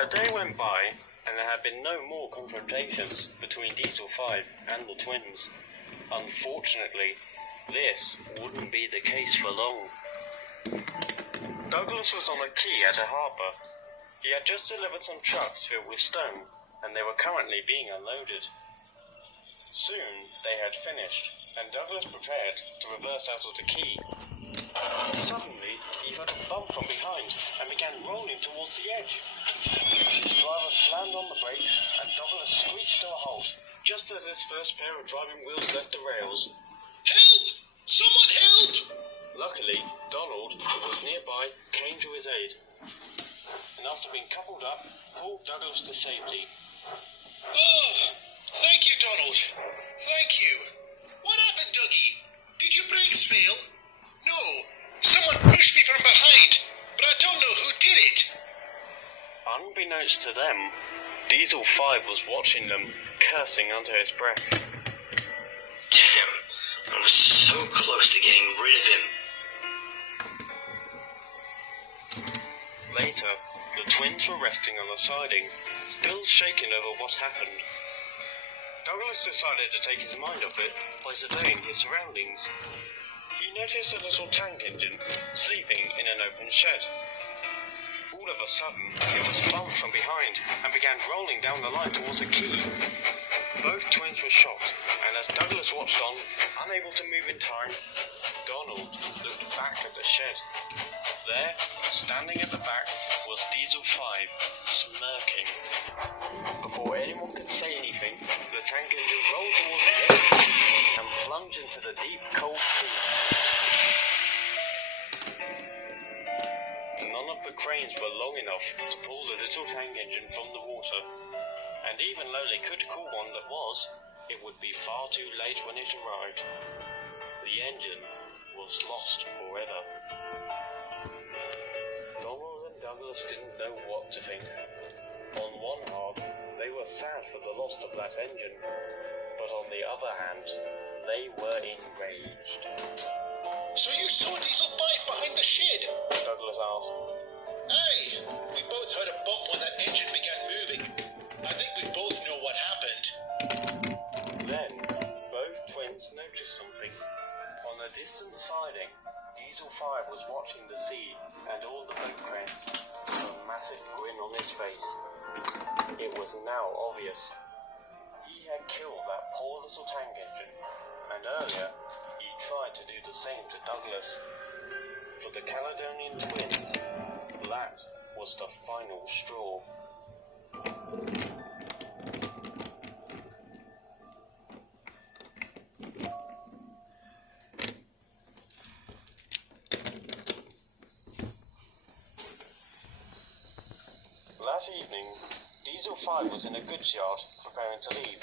A day went by, and there had been no more confrontations between Diesel 5 and the twins. Unfortunately, this wouldn't be the case for long. Douglas was on a quay at a harbour. He had just delivered some trucks filled with stone, and they were currently being unloaded. Soon they had finished, and Douglas prepared to reverse out of the quay. Suddenly, he felt a bump from behind and began rolling towards the edge. His driver slammed on the brakes, and Douglas screeched to a halt just as his first pair of driving wheels left the rails. Help! Someone help! Luckily, Donald, who was nearby, came to his aid, and after being coupled up, pulled Douglas to safety. Oh, thank you, Donald. Thank you. What happened, Dougie? Did your brakes fail? No, someone pushed me from behind, but I don't know who did it. Unbeknownst to them, Diesel 5 was watching them, cursing under his breath. Damn, I was so close to getting rid of him. Later, the twins were resting on the siding, still shaken over what happened. Douglas decided to take his mind off it by surveying his surroundings. He noticed a little tank engine sleeping in an open shed. All of a sudden, it was bumped from behind and began rolling down the line towards the quay. Both twins were shocked, and as Douglas watched on, unable to move in time, Donald looked back at the shed. There, standing at the back, was Diesel 5, smirking. Before anyone could say anything, the tank engine rolled towards the edge and plunged into the deep, cold sea. None of the cranes were long enough to pull the little tank engine from the water, and even though they could call one that was, it would be far too late when it arrived. The engine was lost forever. Donald and Douglas didn't know what to think. On one hand, they were sad for the loss of that engine, but on the other hand, they were enraged. So you saw Diesel 5 behind the shed? Douglas asked. Aye, we both heard a bump when that engine began moving. I think we both know what happened. Then, both twins noticed something. On a distant siding, Diesel 5 was watching the sea and all the boat cranes, with a massive grin on his face. It was now obvious. He had killed that poor little tank engine, and earlier, he tried to do the same to Douglas. For the Caledonian twins, that was the final straw. That evening, Diesel 5 was in a goods yard, preparing to leave.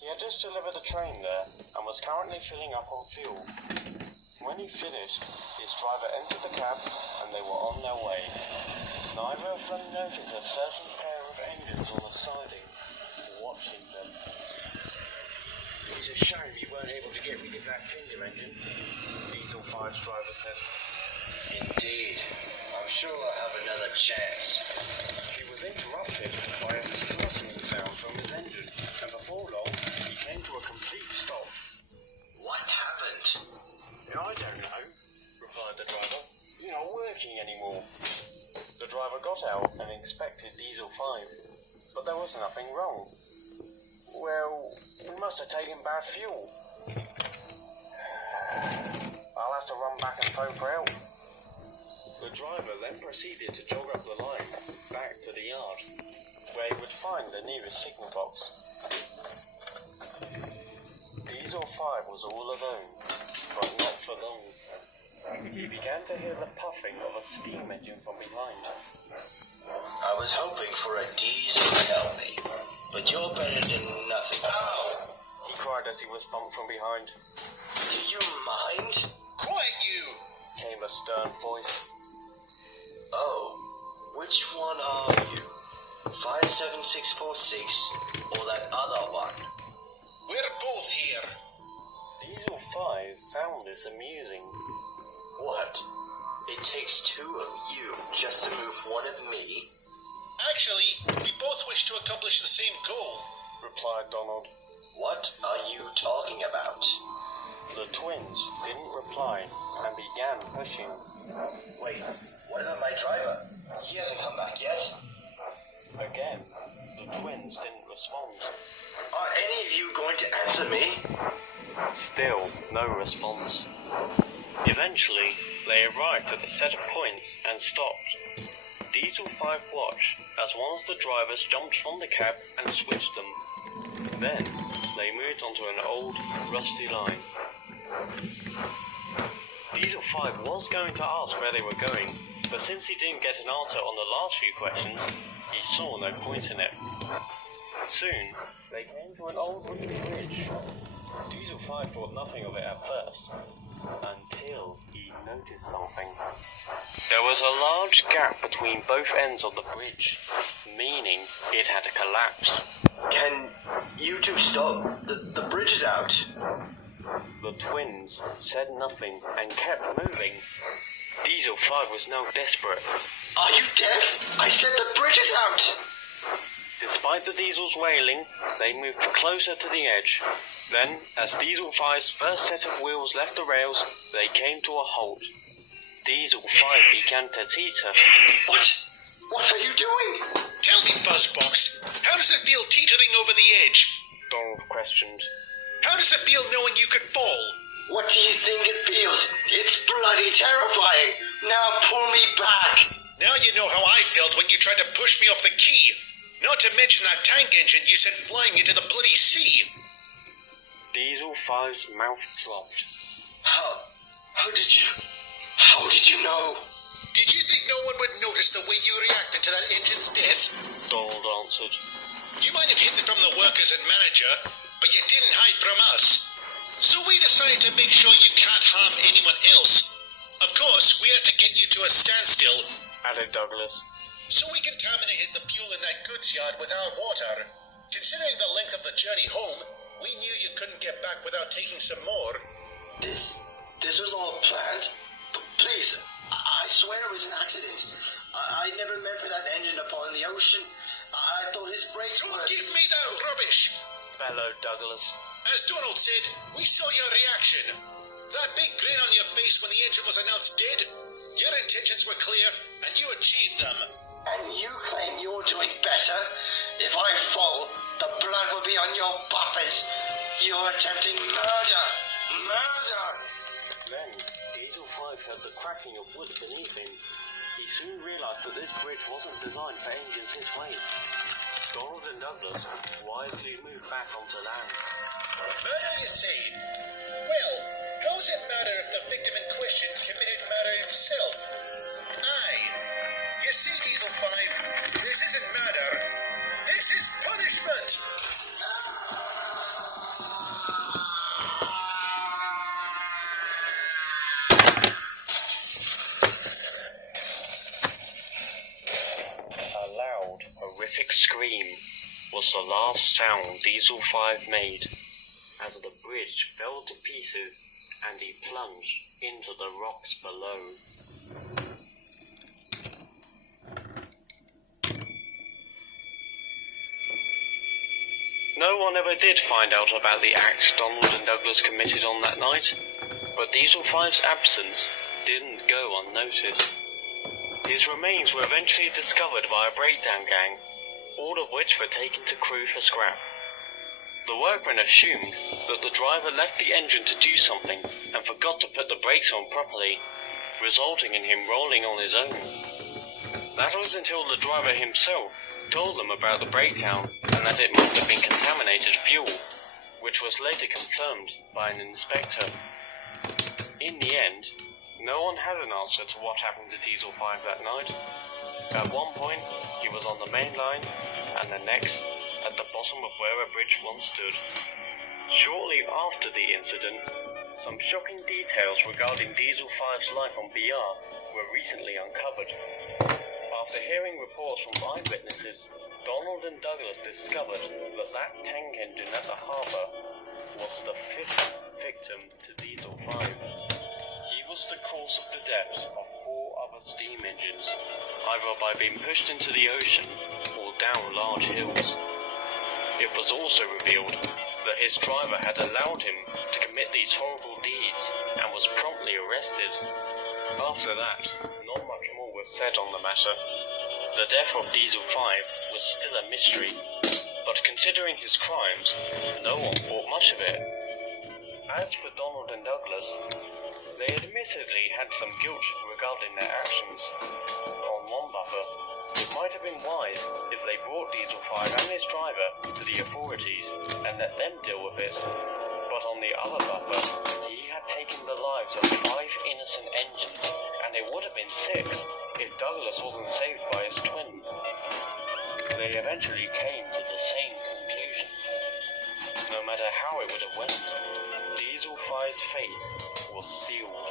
He had just delivered a train there, and was currently filling up on fuel. When he finished, his driver entered the cab, and they were on their way. Neither of them noticed a certain pair of engines on the siding, watching them. It's a shame you weren't able to get rid of that Tinder engine, Diesel 5's driver said. Indeed. I'm sure I'll have another chance. She was interrupted by a spluttering sound from his engine, and before long, he came to a complete stop. What happened? I don't know, replied the driver. You're not working anymore. The driver got out and inspected Diesel 5, but there was nothing wrong. Well, we must have taken bad fuel. I'll have to run back and phone for help. The driver then proceeded to jog up the line, back to the yard, where he would find the nearest signal box. Diesel 5 was all alone, but not for long. He began to hear the puffing of a steam engine from behind. I was hoping for a diesel to help me, but you're better than nothing. Ow! He cried as he was bumped from behind. Do you mind? Quiet you! Came a stern voice. Oh, which one are you? 57646 or that other one? We're both here. Diesel 5 found this amusing. What? It takes two of you just to move one of me? Actually, we both wish to accomplish the same goal. replied Donald. What are you talking about? The twins didn't reply and began pushing. Wait, what about my driver? He hasn't come back yet. Again, the twins didn't respond. Are any of you going to answer me? Still, no response. Eventually, they arrived at a set of points and stopped. Diesel 5 watched as one of the drivers jumped from the cab and switched them. Then, they moved onto an old, rusty line. Diesel 5 was going to ask where they were going, but since he didn't get an answer on the last few questions, he saw no point in it. Soon, they came to an old wooden bridge. Diesel 5 thought nothing of it at first, until he noticed something. There was a large gap between both ends of the bridge, meaning it had collapsed. Can you two stop? The bridge is out. The twins said nothing and kept moving. Diesel 5 was now desperate. Are you deaf? I said the bridge is out. Despite the Diesel's wailing, they moved closer to the edge. Then, as Diesel 5's first set of wheels left the rails, they came to a halt. Diesel 5 began to teeter. What are you doing? Tell me, Buzzbox, how does it feel teetering over the edge? Donald questioned. How does it feel knowing you could fall? What do you think it feels? It's bloody terrifying. Now pull me back. Now you know how I felt when you tried to push me off the quay. Not to mention that tank engine you sent flying into the bloody sea. Diesel 5's mouth dropped. How did you know? Did you think no one would notice the way you reacted to that engine's death? Donald answered. You might have hidden from the workers and manager, but you didn't hide from us. So we decided to make sure you can't harm anyone else. Of course, we had to get you to a standstill, added Douglas. so we contaminated the fuel in that goods yard with our water. Considering the length of the journey home, we knew you couldn't get back without taking some more. This was all planned? Please, I swear it was an accident. I never meant for that engine to fall in the ocean. I thought his brakes Don't were... give me that rubbish! Bellowed Douglas. As Donald said, we saw your reaction. That big grin on your face when the engine was announced dead. Your intentions were clear, and you achieved them. And you claim you're doing better? If I fall, the blood will be on your buffers. You're attempting murder. Murder! Then, Diesel 5 heard the cracking of wood beneath him. He soon realized that this bridge wasn't designed for engines his weight. Donald and Douglas wisely moved back onto land. Murder, you say? Well, how does it matter if the victim in question committed murder himself? Aye. You see, Diesel 5, this isn't murder. This is punishment! A loud, horrific scream was the last sound Diesel 5 made as the bridge fell to pieces and he plunged into the rocks below. No one ever did find out about the acts Donald and Douglas committed on that night, but Diesel 5's absence didn't go unnoticed. His remains were eventually discovered by a breakdown gang, all of which were taken to crew for scrap. The workmen assumed that the driver left the engine to do something and forgot to put the brakes on properly, resulting in him rolling on his own. That was until the driver himself told them about the breakdown and that it must have been contaminated fuel, which was later confirmed by an inspector. In the end, no one had an answer to what happened to Diesel 5 that night. At one point, he was on the main line, and the next, at the bottom of where a bridge once stood. Shortly after the incident, some shocking details regarding Diesel 5's life on BR were recently uncovered. After hearing reports from eyewitnesses, Donald and Douglas discovered that tank engine at the harbour was the fifth victim to Diesel 5. He was the cause of the deaths of 4 other steam engines, either by being pushed into the ocean or down large hills. It was also revealed that his driver had allowed him to commit these horrible deeds and was promptly arrested. After that, not much more was said on the matter. The death of Diesel 5 was still a mystery, but considering his crimes, no one thought much of it. As for Donald and Douglas, they admittedly had some guilt regarding their actions. On one buffer, it might have been wise if they brought Diesel 5 and his driver to the authorities and let them deal with it. But on the other buffer, he had taken the lives of 5 innocent engines, and it would have been 6 if Douglas wasn't saved by his twin. They eventually came to the same conclusion. No matter how it would have went, Diesel 5's fate was sealed.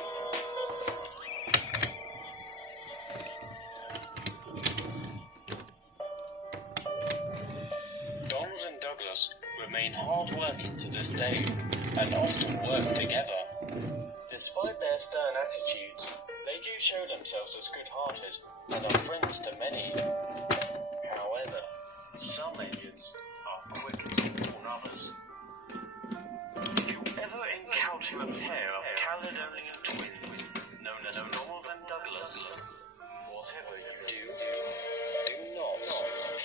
Donald and Douglas remain hard-working to this day, and often work together. Despite their stern attitudes, they do show themselves as good-hearted and are friends to many. However, some engines are quicker to warn others. If you ever encounter a pair of Caledonian twins known as Donald and Douglas, whatever you do, do not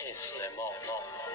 piss them off.